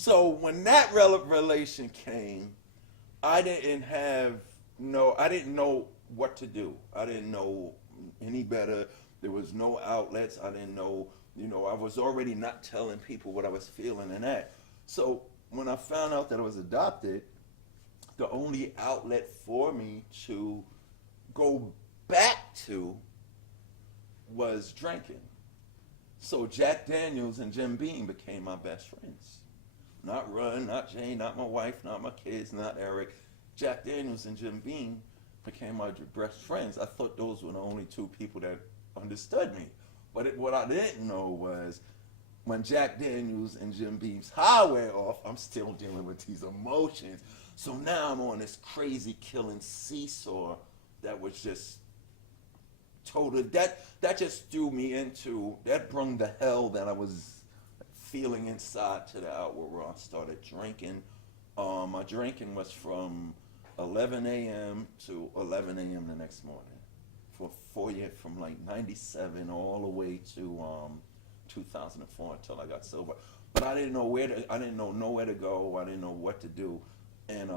So when that revelation came, I didn't know what to do. I didn't know any better. There was no outlets. I didn't know, I was already not telling people what I was feeling and that. So when I found out that I was adopted, the only outlet for me to go back to was drinking. So Jack Daniels and Jim Beam became my best friends. Not Run, not Jane, not my wife, not my kids, not Eric. Jack Daniels and Jim Beam became my best friends. I thought those were the only two people that understood me. But what I didn't know was when Jack Daniels and Jim Beam's high wear off, I'm still dealing with these emotions. So now I'm on this crazy killing seesaw that was just total, that just threw me into, that brought the hell that I was feeling inside to the outward where I started drinking. My drinking was from 11 a.m. to 11 a.m. the next morning for 4 years, from like 97 all the way to 2004 until I got sober. But I didn't know nowhere to go. I didn't know what to do. And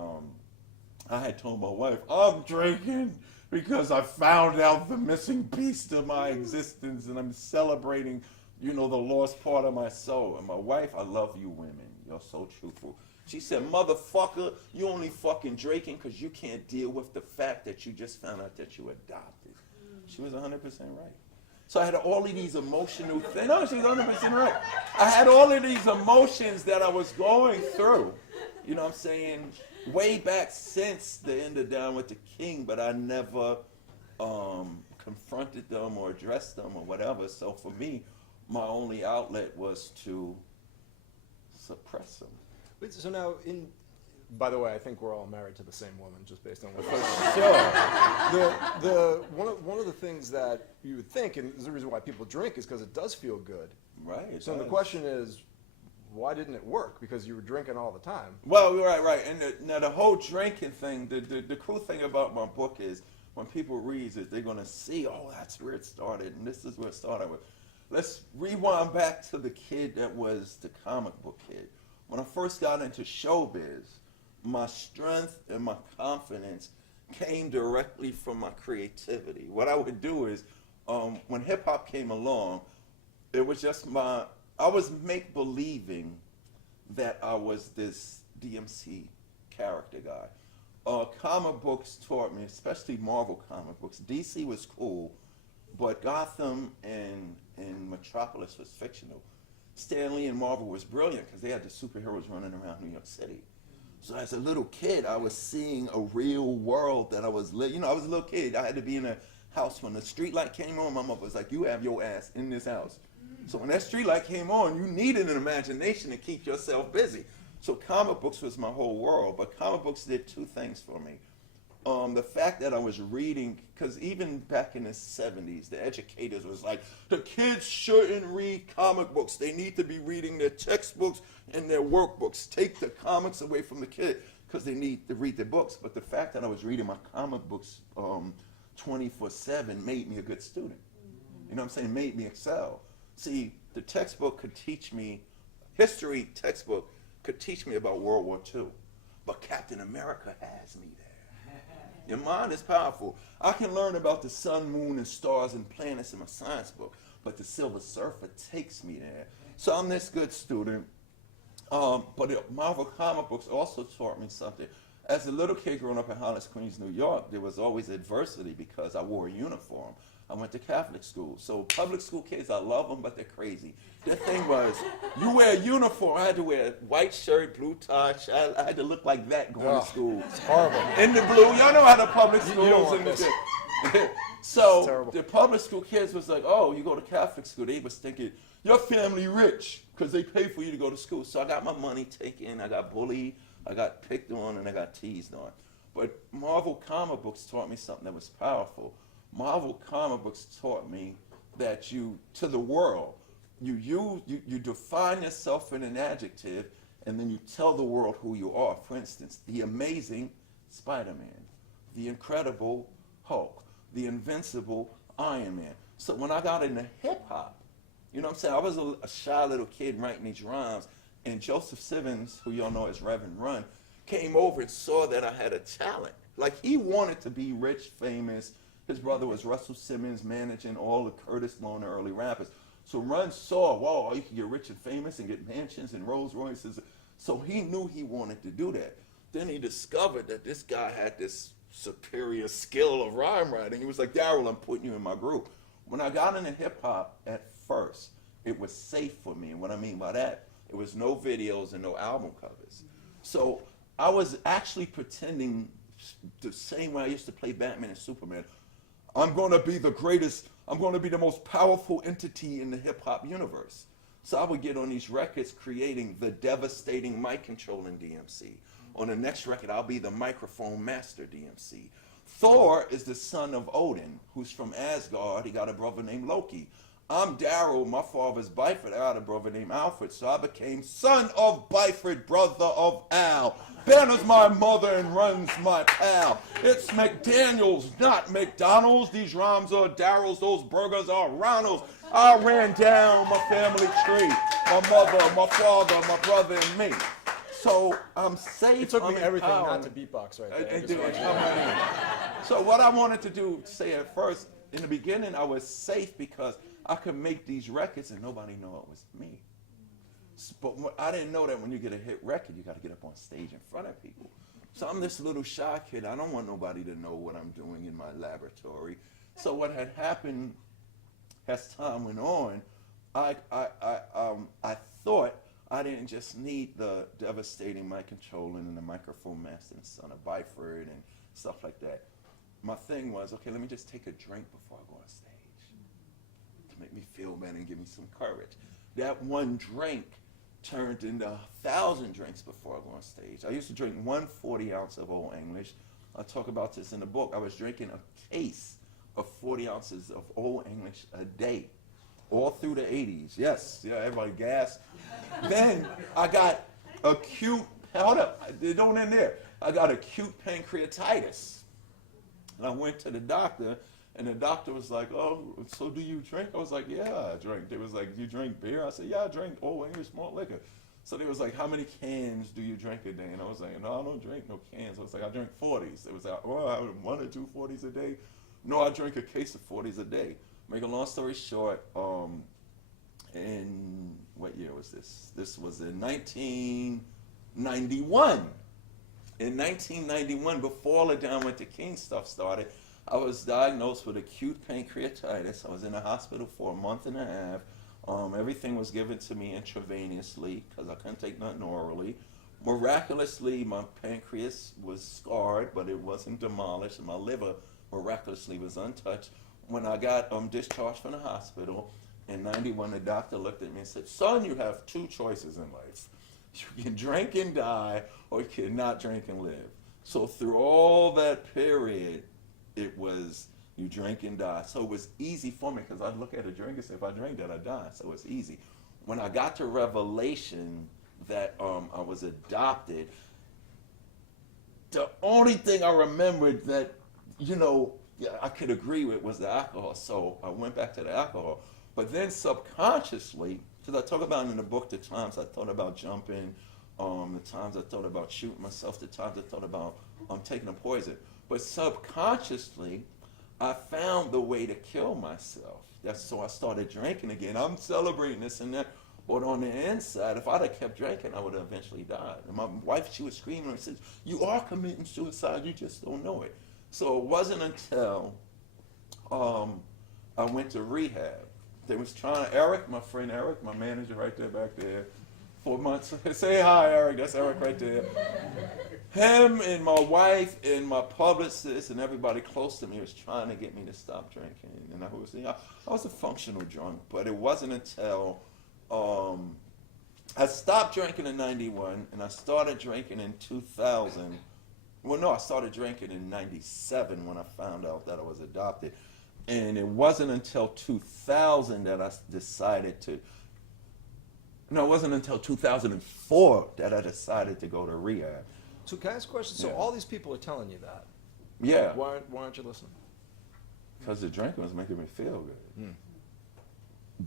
I had told my wife, I'm drinking because I found out the missing piece to my existence and I'm celebrating, the lost part of my soul. And my wife, I love you women. You're so truthful. She said, motherfucker, you only fucking drinking because you can't deal with the fact that you just found out that you adopted. She was 100% right. So I had all of these emotional things. No, she was 100% right. I had all of these emotions that I was going through. You know what I'm saying? Way back since the end of Down with the King, but I never confronted them or addressed them or whatever. So for me, my only outlet was to suppress them. So now, by the way, I think we're all married to the same woman, just based on what Sure. One of the things that you would think, and the reason why people drink, is because it does feel good. Right. So the question is, why didn't it work? Because you were drinking all the time. Well, right. And now the whole drinking thing, the cool thing about my book is when people read it, they're going to see, oh, that's where it started, and this is where it started with. Let's rewind back to the kid that was the comic book kid. When I first got into showbiz, my strength and my confidence came directly from my creativity. What I would do is, when hip hop came along, it was just I was make-believing that I was this DMC character guy. Comic books taught me, especially Marvel comic books. DC was cool, but Gotham and Metropolis was fictional. Stan Lee and Marvel was brilliant because they had the superheroes running around New York City. So as a little kid, I was seeing a real world that I was I was a little kid. I had to be in a house when the street light came on. My mother was like, you have your ass in this house. So when that street light came on, you needed an imagination to keep yourself busy. So comic books was my whole world, but comic books did two things for me. The fact that I was reading, because even back in the 70s, the educators was like, the kids shouldn't read comic books. They need to be reading their textbooks and their workbooks. Take the comics away from the kid because they need to read their books. But the fact that I was reading my comic books 24/7 made me a good student. You know what I'm saying? Made me excel. See, the textbook could teach me, history textbook could teach me about World War II. But Captain America has me there. Your mind is powerful. I can learn about the sun, moon, and stars and planets in my science book, but the Silver Surfer takes me there. So I'm this good student. But the Marvel comic books also taught me something. As a little kid growing up in Hollis, Queens, New York, there was always adversity because I wore a uniform. I went to Catholic school. So public school kids, I love them, but they're crazy. The thing was, you wear a uniform. I had to wear a white shirt, blue tie. I had to look like that going to school. It's horrible. In the blue. Y'all know how the public schools in the So the public school kids was like, oh, you go to Catholic school. They was thinking, your family rich because they pay for you to go to school. So I got my money taken. I got bullied. I got picked on, and I got teased on. But Marvel comic books taught me something that was powerful. Marvel comic books taught me that to the world, you define yourself in an adjective, and then you tell the world who you are. For instance, the amazing Spider-Man, the incredible Hulk, the invincible Iron Man. So when I got into hip-hop, you know what I'm saying? I was a shy little kid writing these rhymes. And Joseph Simmons, who y'all know as Reverend Run, came over and saw that I had a talent. Like, he wanted to be rich, famous. His brother was Russell Simmons, managing all the Curtis Low and the early rappers. So Run saw, whoa, you can get rich and famous and get mansions and Rolls Royces. So he knew he wanted to do that. Then he discovered that this guy had this superior skill of rhyme writing. He was like, Darryl, I'm putting you in my group. When I got into hip hop at first, it was safe for me. And what I mean by that, it was no videos and no album covers. So I was actually pretending the same way I used to play Batman and Superman. I'm going to be the greatest, I'm going to be the most powerful entity in the hip hop universe. So I would get on these records creating the devastating mic controlling DMC. On the next record, I'll be the microphone master DMC. Thor is the son of Odin, who's from Asgard. He got a brother named Loki. I'm Darryl, my father's Byford. I got a brother named Alfred, so I became son of Byford, brother of Al. Banner's my mother and Run's my pal. It's McDaniels, not McDonald's. These rhymes are Darryl's, those burgers are Ronald's. I ran down my family tree, my mother, my father, my brother, and me. So I'm safe. It took me I'm everything empowered. not to beatbox right there. It did. So what I wanted to do, say at first, in the beginning, I was safe because I could make these records and nobody knew it was me. But I didn't know that when you get a hit record, you got to get up on stage in front of people. So I'm this little shy kid. I don't want nobody to know what I'm doing in my laboratory. So what had happened as time went on, I thought I didn't just need the devastating mic controlling and the microphone master and son of Byford and stuff like that. My thing was, okay, let me just take a drink before I go on stage to make me feel better and give me some courage. That one drink turned into 1,000 drinks before I go on stage. I used to drink 1 40-ounce of Old English. I talk about this in the book. I was drinking a case of 40 ounces of Old English a day, all through the 80s. Yes, yeah, everybody gasped. Then I got acute, hold up, they don't end there. I got acute pancreatitis. And I went to the doctor, and the doctor was like, oh, so do you drink? I was like, yeah, I drink. They was like, do you drink beer? I said, yeah, I drink Old English malt liquor. So they was like, how many cans do you drink a day? And I was like, no, I don't drink no cans. I was like, I drink 40s. It was like, oh, I have 1 or 2 40s a day. No, I drink a case of 40s a day. Make a long story short, in what year was this? This was in 1991. In 1991, before all the Down Went to King stuff started, I was diagnosed with acute pancreatitis. I was in the hospital for a month and a half. Everything was given to me intravenously because I couldn't take nothing orally. Miraculously, my pancreas was scarred, but it wasn't demolished, and my liver miraculously was untouched. When I got discharged from the hospital in 91, the doctor looked at me and said, son, you have 2 choices in life. You can drink and die, or you can not drink and live. So through all that period, it was you drink and die. So it was easy for me because I'd look at a drink and say, if I drink that, I die. So it's easy. When I got to revelation that I was adopted, the only thing I remembered that, I could agree with was the alcohol. So I went back to the alcohol. But then subconsciously, because I talk about in the book the times I thought about jumping, the times I thought about shooting myself, the times I thought about taking a poison. But subconsciously, I found the way to kill myself. So I started drinking again. I'm celebrating this and that. But on the inside, if I'd have kept drinking, I would have eventually died. And my wife, she was screaming and said, you are committing suicide, you just don't know it. So it wasn't until I went to rehab. They was trying, Eric, my friend Eric, my manager right there back there, 4 months. Say hi, Eric. That's Eric right there. Him and my wife and my publicist and everybody close to me was trying to get me to stop drinking. And I was a functional drunk, but it wasn't until I stopped drinking in 91 and I started drinking in 2000. Well, no, I started drinking in 97 when I found out that I was adopted. And it wasn't until 2000 that I decided to, no, it wasn't until 2004 that I decided to go to rehab. So can I ask a question? So Yeah. all these people are telling you that. Yeah. Why aren't you listening? Because the drinking was making me feel good.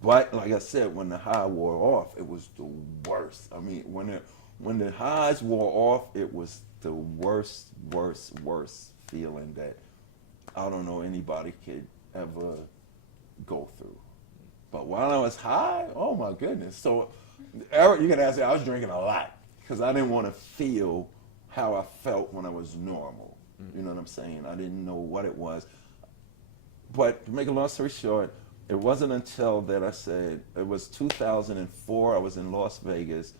But like I said, when the high wore off, it was the worst. I mean, when the highs wore off, it was the worst feeling that I don't know anybody could ever go through. But while I was high, oh my goodness. So, Eric, you can ask me, I was drinking a lot because I didn't want to feel how I felt when I was normal. You know what I'm saying? I didn't know what it was. But to make a long story short, it wasn't until that I said, it was 2004, I was in Las Vegas,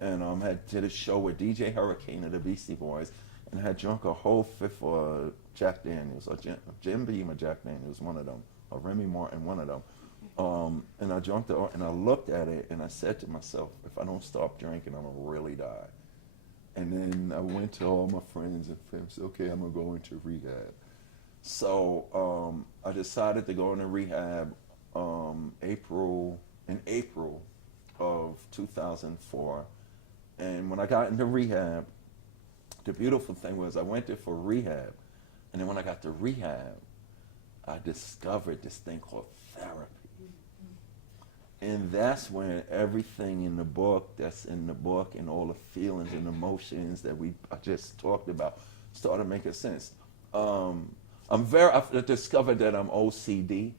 and did a show with DJ Hurricane of the Beastie Boys, and had drunk a whole fifth of Jack Daniels, or Jim Beam or Jack Daniels, one of them, or Remy Martin, one of them. And I drank and I looked at it, and I said to myself, if I don't stop drinking, I'm gonna really die. And then I went to all my friends and said, okay, I'm gonna go into rehab. So I decided to go into rehab in April of 2004. And when I got into rehab, the beautiful thing was I went there for rehab. And then when I got to rehab, I discovered this thing called therapy. And that's when everything in the book, that's in the book, and all the feelings and emotions that I just talked about started making sense. I discovered that I'm OCD.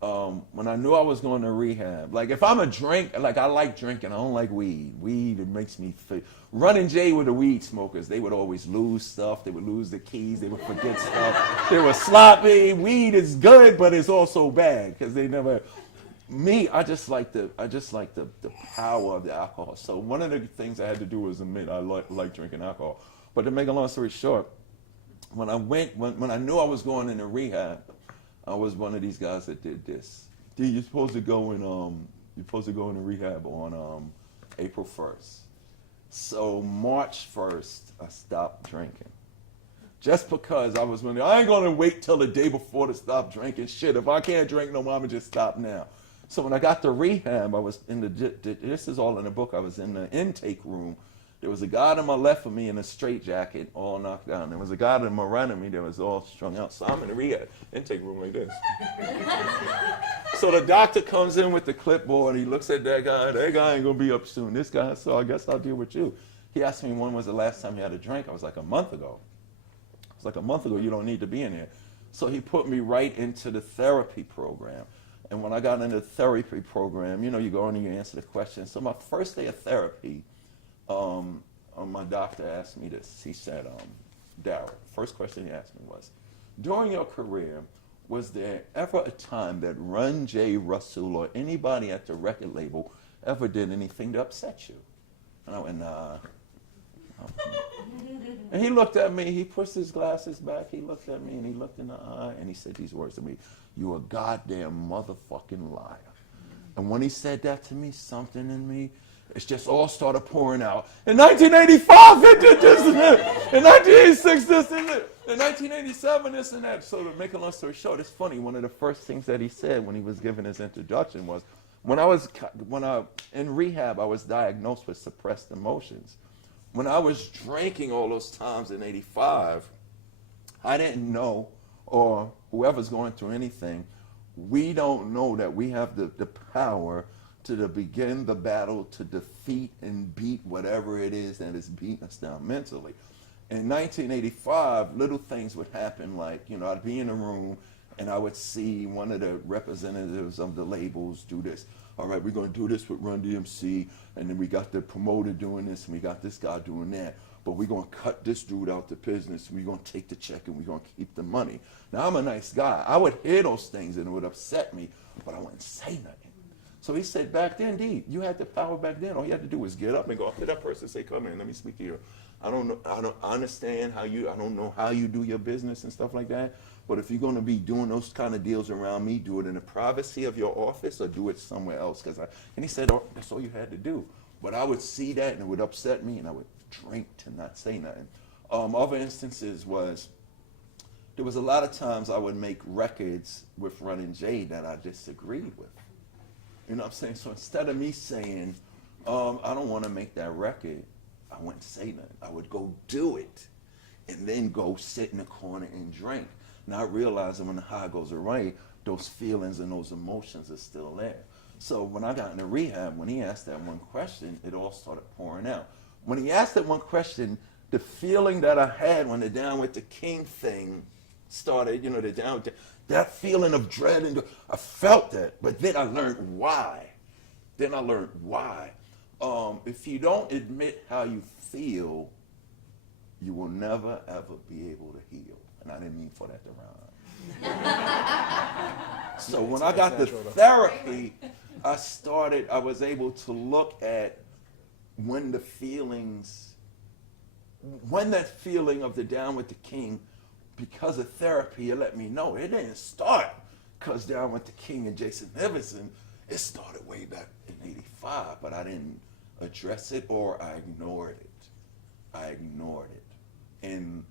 When I knew I was going to rehab, like if I'm a drink, like I like drinking, I don't like weed. Weed, it makes me feel. Running J with the weed smokers, they would always lose stuff. They would lose the keys. They would forget stuff. They were sloppy. Weed is good, but it's also bad because they never. Me, I just like the power of the alcohol. So one of the things I had to do was admit I like drinking alcohol. But to make a long story short, when I knew I was going into rehab, I was one of these guys that did this. You're supposed to go into rehab on April 1st. So March 1st, I stopped drinking. Just because I ain't gonna wait till the day before to stop drinking. Shit, if I can't drink no more, I'm gonna just stop now. So when I got to rehab, I was in this is all in the book, I was in the intake room. There was a guy to my left of me in a straitjacket, all knocked out. There was a guy to my right of me that was all strung out. So I'm in the rehab intake room like this. So the doctor comes in with the clipboard. He looks at that guy. That guy ain't going to be up soon. This guy, so I guess I'll deal with you. He asked me when was the last time you had a drink. I was like, a month ago. It's like a month ago, you don't need to be in here. So he put me right into the therapy program. And when I got into the therapy program, you go in and you answer the questions. So my first day of therapy, my doctor asked me this. He said, Darryl, first question he asked me was, during your career, was there ever a time that Run J. Russell or anybody at the record label ever did anything to upset you? And I went, nah. And he looked at me, he pushed his glasses back, he looked at me and he looked in the eye and he said these words to me, you a goddamn motherfucking liar. And when he said that to me, something in me, it's just all started pouring out. In 1985, it did this and that. In 1986, this and that. In 1987, this and that. So to make a long story short, it's funny. One of the first things that he said when he was giving his introduction was, in rehab, I was diagnosed with suppressed emotions. When I was drinking all those times in 85, I didn't know, or whoever's going through anything, we don't know that we have the power to begin the battle to defeat and beat whatever it is that is beating us down mentally. In 1985, little things would happen like, I'd be in a room and I would see one of the representatives of the labels do this. All right, we're going to do this with Run DMC, and then we got the promoter doing this, and we got this guy doing that. But we're going to cut this dude out the business. We're going to take the check, and we're going to keep the money. Now, I'm a nice guy. I would hear those things, and it would upset me, but I wouldn't say nothing. So he said, back then, D, you had the power back then. All you had to do was get up and go up to that person and say, come in, let me speak to you. I don't understand I don't know how you do your business and stuff like that. But if you're going to be doing those kind of deals around me, do it in the privacy of your office or do it somewhere else. And he said, oh, that's all you had to do. But I would see that and it would upset me and I would drink to not say nothing. Other instances was, there was a lot of times I would make records with Running J that I disagreed with. You know what I'm saying? So instead of me saying, I don't want to make that record, I wouldn't say nothing. I would go do it and then go sit in the corner and drink. Not realizing when the high goes away, those feelings and those emotions are still there. So when I got into rehab, when he asked that one question, it all started pouring out. When he asked that one question, the feeling that I had when the Down with the King thing started, you know, the Down with the, that feeling of dread, and I felt that, but then I learned why. If you don't admit how you feel, you will never ever be able to heal. And I didn't mean for that to rhyme. So when I got the therapy, I was able to look at when that feeling of the Down with the King, because of therapy, it let me know it didn't start because Down with the King and Jason Neverson. It started way back in '85, but I didn't address it, or I ignored it. And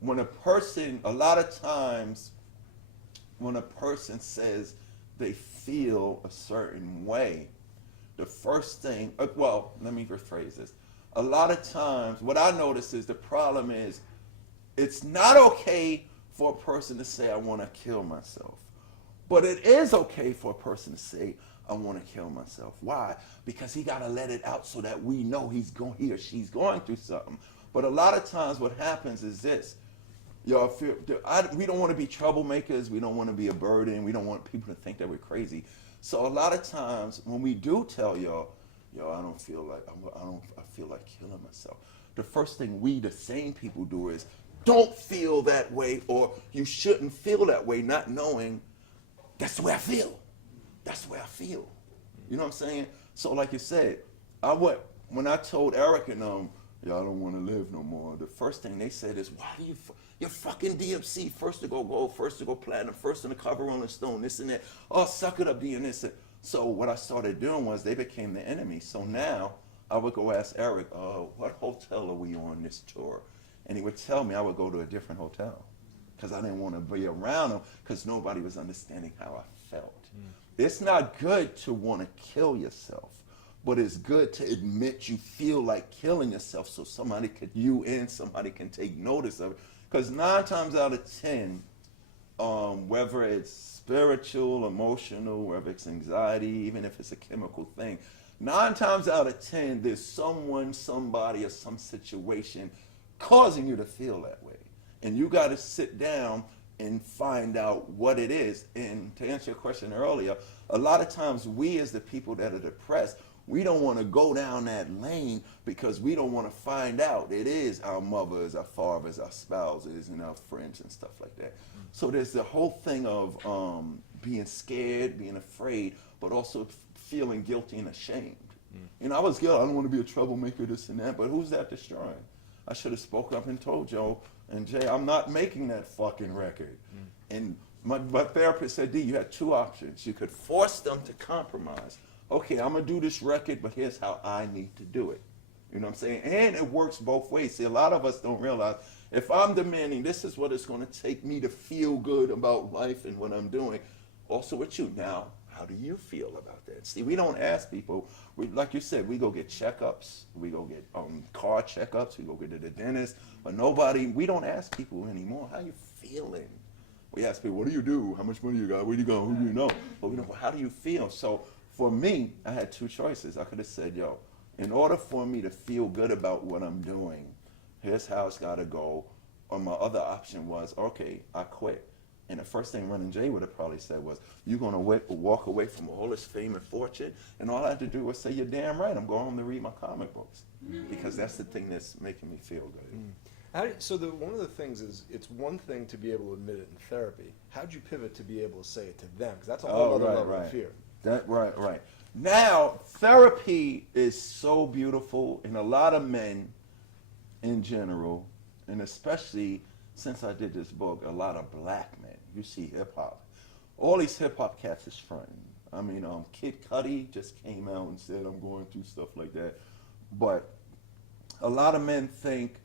when a person, a lot of times, when a person says they feel a certain way, the first thing, well, let me rephrase this. A lot of times, what I notice is the problem is, it's not okay for a person to say, I want to kill myself. But it is okay for a person to say, I want to kill myself. Why? Because he got to let it out so that we know he or she's going through something. But a lot of times what happens is this. We don't want to be troublemakers. We don't want to be a burden. We don't want people to think that we're crazy. So a lot of times when we do tell y'all, I feel like killing myself. The first thing the same people do is, don't feel that way, or you shouldn't feel that way, not knowing that's the way I feel. You know what I'm saying? So like you said, when I told Eric and I don't want to live no more, the first thing they said is, why do you're fucking DMC, first to go gold, first to go platinum, first on the cover Rolling Stone, this and that. Oh, suck it up, D and this. So what I started doing was they became the enemy. So now I would go ask Eric, what hotel are we on this tour? And he would tell me I would go to a different hotel because I didn't want to be around him because nobody was understanding how I felt. It's not good to want to kill yourself, but it's good to admit you feel like killing yourself so somebody can take notice of it. Because 9 times out of 10, whether it's spiritual, emotional, whether it's anxiety, even if it's a chemical thing, 9 times out of 10, there's someone, somebody, or some situation causing you to feel that way. And you got to sit down and find out what it is. And to answer your question earlier, a lot of times we as the people that are depressed, we don't want to go down that lane because we don't want to find out it is our mothers, our fathers, our spouses, and our friends and stuff like that. So there's the whole thing of being scared, being afraid, but also feeling guilty and ashamed. You know, I was guilty. I don't want to be a troublemaker, this and that, but who's that destroying? I should have spoke up and told Joe and Jay, I'm not making that fucking record. And my therapist said, D, you had 2 options. You could force them to compromise. Okay, I'm going to do this record, but here's how I need to do it. You know what I'm saying? And it works both ways. See, a lot of us don't realize, if I'm demanding, this is what it's going to take me to feel good about life and what I'm doing, also with you. Now, how do you feel about that? See, we don't ask people. Like you said, we go get checkups. We go get car checkups. We go get to the dentist. But we don't ask people anymore, how you feeling? We ask people, what do you do? How much money you got? Where you go? Who do you know? But we don't, how do you feel? So for me, I had 2 choices. I could have said, in order for me to feel good about what I'm doing, here's how it's got to go. Or my other option was, okay, I quit. And the first thing Running Jay would have probably said was, you're going to walk away from all this fame and fortune, and all I had to do was say, you're damn right, I'm going home to read my comic books. Because that's the thing that's making me feel good. One of the things is, it's one thing to be able to admit it in therapy. How'd you pivot to be able to say it to them? Because that's a whole other level of fear. Right. Now, therapy is so beautiful, and a lot of men in general, and especially since I did this book, a lot of black men. You see hip-hop. All these hip-hop cats is fronting. I mean, Kid Cudi just came out and said, I'm going through stuff like that. But a lot of men think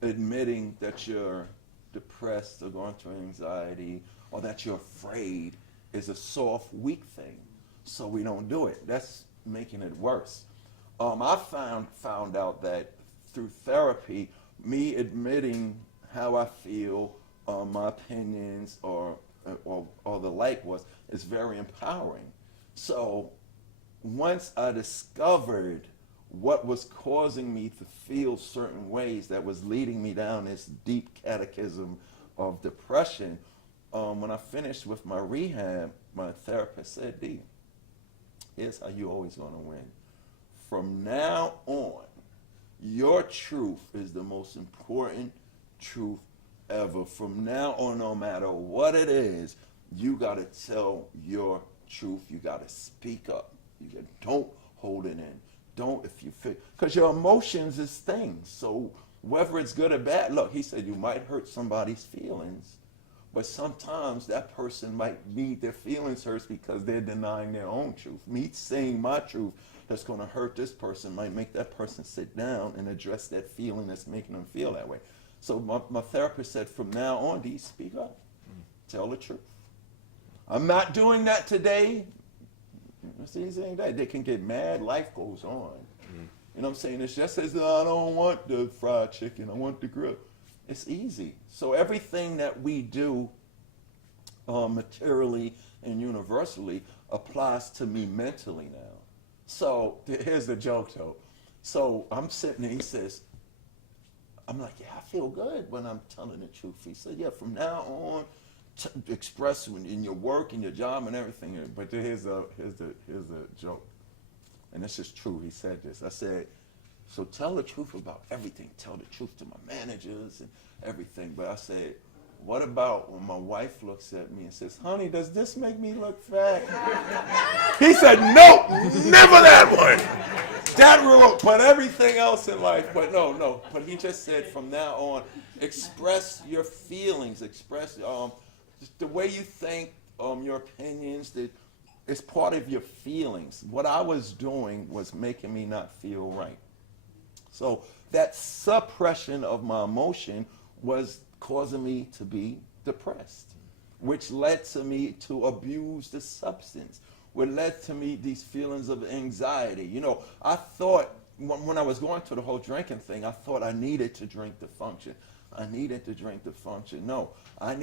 admitting that you're depressed or going through anxiety or that you're afraid is a soft, weak thing. So we don't do it. That's making it worse. I found out that through therapy, me admitting how I feel, my opinions, or the like is very empowering. So once I discovered what was causing me to feel certain ways that was leading me down this deep catechism of depression, when I finished with my rehab, my therapist said, D, here's how you always gonna win. From now on, your truth is the most important truth ever. From now on, no matter what it is, you gotta tell your truth. You gotta speak up. Don't hold it in. Don't, if you feel, because your emotions is things. So whether it's good or bad, look, he said you might hurt somebody's feelings, but sometimes that person might need their feelings hurt because they're denying their own truth. Me saying my truth that's going to hurt this person might make that person sit down and address that feeling that's making them feel that way. So my therapist said, from now on, do you speak up? Tell the truth. I'm not doing that today. It's easy ain't that. They can get mad. Life goes on. You know what I'm saying? It's just as though I don't want the fried chicken. I want the grill. It's easy. So everything that we do materially and universally applies to me mentally now. So here's the joke though. So I'm sitting there, he says, I'm like, yeah, I feel good when I'm telling the truth. He said, yeah, from now on, express in your work and your job and everything. But here's the joke, and this is true. He said this. I said, so tell the truth about everything. Tell the truth to my managers and everything. But I said, what about when my wife looks at me and says, honey, does this make me look fat? He said, nope, never that one. That rule, but everything else in life. But no. But he just said, from now on, express your feelings, express the way you think, your opinions. It's part of your feelings. What I was doing was making me not feel right. So that suppression of my emotion was causing me to be depressed, which led to me to abuse the substance, which led to me these feelings of anxiety. You know, I thought when I was going through the whole drinking thing, I thought I needed to drink to function. I needed to drink to function. No, I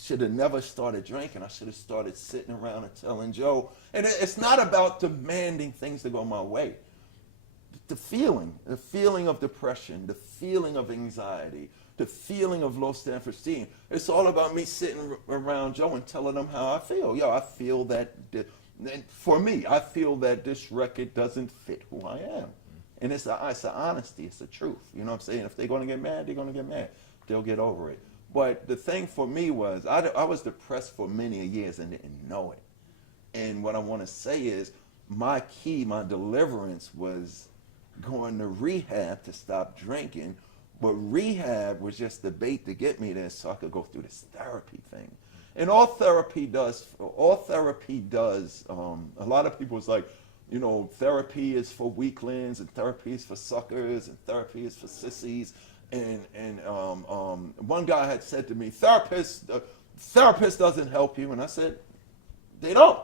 should have never started drinking. I should have started sitting around and telling Joe. And it's not about demanding things to go my way. The feeling of depression, the feeling of anxiety, the feeling of low self-esteem. It's all about me sitting around Joe and telling him how I feel. Yo, I feel that, and for me, I feel that this record doesn't fit who I am. And it's an honesty, it's the truth. You know what I'm saying? If they're going to get mad, they're going to get mad. They'll get over it. But the thing for me was, I was depressed for many years and didn't know it. And what I want to say is, my deliverance was going to rehab to stop drinking. But rehab was just the bait to get me there so I could go through this therapy thing. And all therapy does, a lot of people is like, you know, therapy is for weaklings and therapy is for suckers and therapy is for sissies. And one guy had said to me, therapist doesn't help you. And I said, they don't.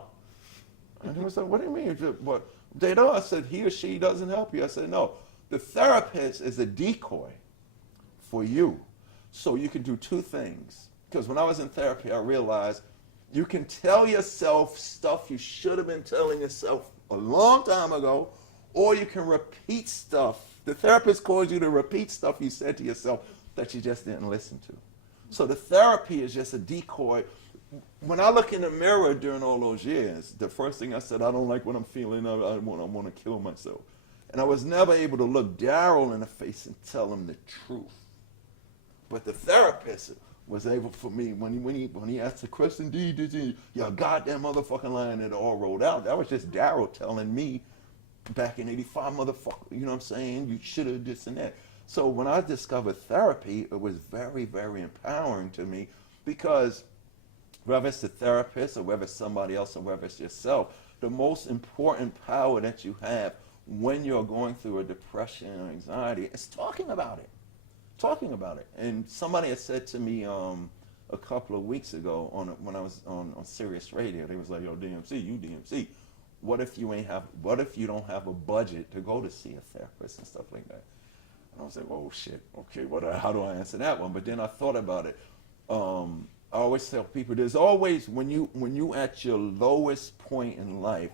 And he was like, what do you mean? What? They don't. I said, he or she doesn't help you. I said, no. The therapist is a decoy for you. So you can do two things. Because when I was in therapy, I realized you can tell yourself stuff you should have been telling yourself a long time ago, or you can repeat stuff. The therapist calls you to repeat stuff you said to yourself that you just didn't listen to. So the therapy is just a decoy. When I look in the mirror during all those years, the first thing I said, I don't like what I'm feeling, I want to kill myself. And I was never able to look Darryl in the face and tell him the truth. But the therapist was able for me, when he asked the question, did your goddamn motherfucking line, it all rolled out. That was just Darryl telling me back in 85, motherfucker, you know what I'm saying? You should have this and that. So when I discovered therapy, it was very, very empowering to me, because whether it's the therapist or whether it's somebody else or whether it's yourself, the most important power that you have when you're going through a depression or anxiety is talking about it. Talking about it. And somebody had said to me a couple of weeks ago when I was on Sirius Radio, they was like, yo, DMC, what if you don't have a budget to go to see a therapist and stuff like that? I was like, oh shit, okay, how do I answer that one? But then I thought about it. I always tell people, there's always, when you at your lowest point in life,